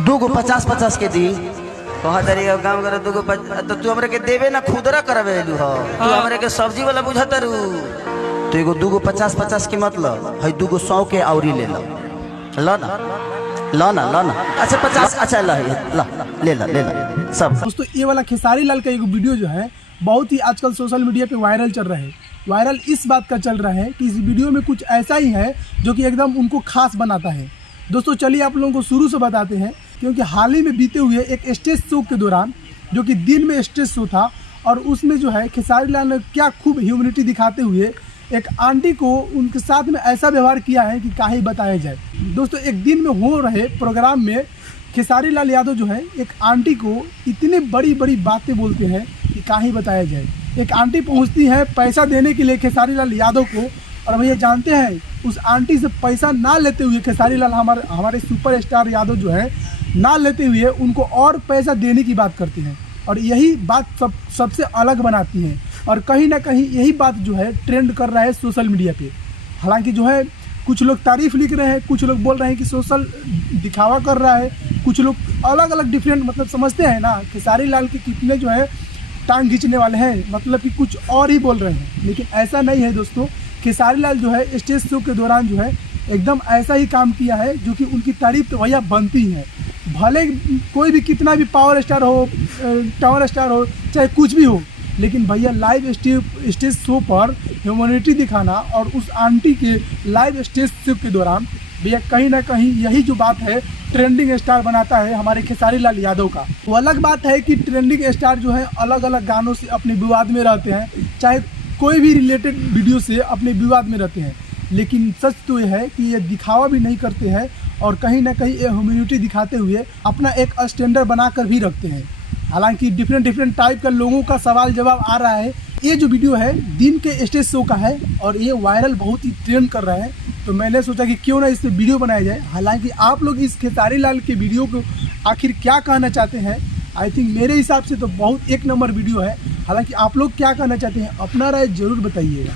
दूगो 50-50 के दी कहा दरी काम करे दूगो तो तू हमरे के देवे ना खुदरा करवेलू हो तू हमरे के सब्जी वाला बुझतरू तो एगो दूगो 50-50 की मतलब है दूगो 100 के औरी ले लो ना अच्छा 50 अच्छा ले ला सब। दोस्तों ये वाला खेसारी लाल का एक वीडियो जो है बहुत ही आजकल सोशल मीडिया पे वायरल चल रहा है। वायरल इस बात का चल रहा है कि इस वीडियो में कुछ ऐसा ही है जो कि एकदम उनको खास बनाता है। दोस्तों चलिए आप लोगों को शुरू से बताते हैं, क्योंकि हाल ही में बीते हुए एक स्टेज शो के दौरान जो कि दिन में स्टेज शो था और उसमें जो है खेसारी लाल ने क्या खूब ह्यूमैनिटी दिखाते हुए एक आंटी को उनके साथ में ऐसा व्यवहार किया है कि काहे बताया जाए। दोस्तों एक दिन में हो रहे प्रोग्राम में खेसारी लाल यादव जो है एक आंटी को इतनी बड़ी बड़ी बातें बोलते हैं कि काहे बताया जाए। एक आंटी पहुंचती है पैसा देने के लिए खेसारी लाल यादव को, और भैया जानते हैं उस आंटी से पैसा ना लेते हुए खेसारी लाल हमारे सुपरस्टार यादव जो है ना लेते हुए उनको और पैसा देने की बात करते हैं, और यही बात सबसे अलग बनाती है। और कहीं ना कहीं यही बात जो है ट्रेंड कर रहा है सोशल मीडिया पे। हालांकि जो है कुछ लोग तारीफ लिख रहे हैं, कुछ लोग बोल रहे हैं कि सोशल दिखावा कर रहा है, कुछ लोग अलग अलग डिफरेंट मतलब समझते हैं ना खेसारी लाल के कितने जो है टांग खींचने वाले हैं, मतलब कि कुछ और ही बोल रहे हैं। लेकिन ऐसा नहीं है दोस्तों, खेसारी लाल जो है स्टेज शो के दौरान जो है एकदम ऐसा ही काम किया है जो कि उनकी तारीफ तो भैया बनती है। भले कोई भी कितना भी पावर स्टार हो, टावर स्टार हो, चाहे कुछ भी हो, लेकिन भैया लाइव स्टेज शो पर ह्यूमैनिटी दिखाना और उस आंटी के लाइव स्टेज शो के दौरान भैया कहीं ना कहीं यही जो बात है ट्रेंडिंग स्टार बनाता है हमारे खेसारी लाल यादव का। वो अलग बात है कि ट्रेंडिंग स्टार जो है अलग अलग गानों से अपने विवाद में रहते हैं, चाहे कोई भी रिलेटेड वीडियो से अपने विवाद में रहते हैं, लेकिन सच तो ये है कि ये दिखावा भी नहीं करते हैं और कहीं ना कहीं ये ह्यूमैनिटी दिखाते हुए अपना एक स्टैंडर्ड बनाकर भी रखते हैं। हालांकि डिफरेंट टाइप का लोगों का सवाल जवाब आ रहा है। ये जो वीडियो है दिन के स्टेज शो का है और ये वायरल बहुत ही ट्रेंड कर रहा है, तो मैंने सोचा कि क्यों ना इस पर वीडियो बनाया जाए। हालांकि आप लोग इस खेसारी लाल के वीडियो को आखिर क्या कहना चाहते हैं, आई थिंक मेरे हिसाब से तो बहुत एक नंबर वीडियो है। हालांकि आप लोग क्या कहना चाहते हैं अपना राय जरूर बताइएगा।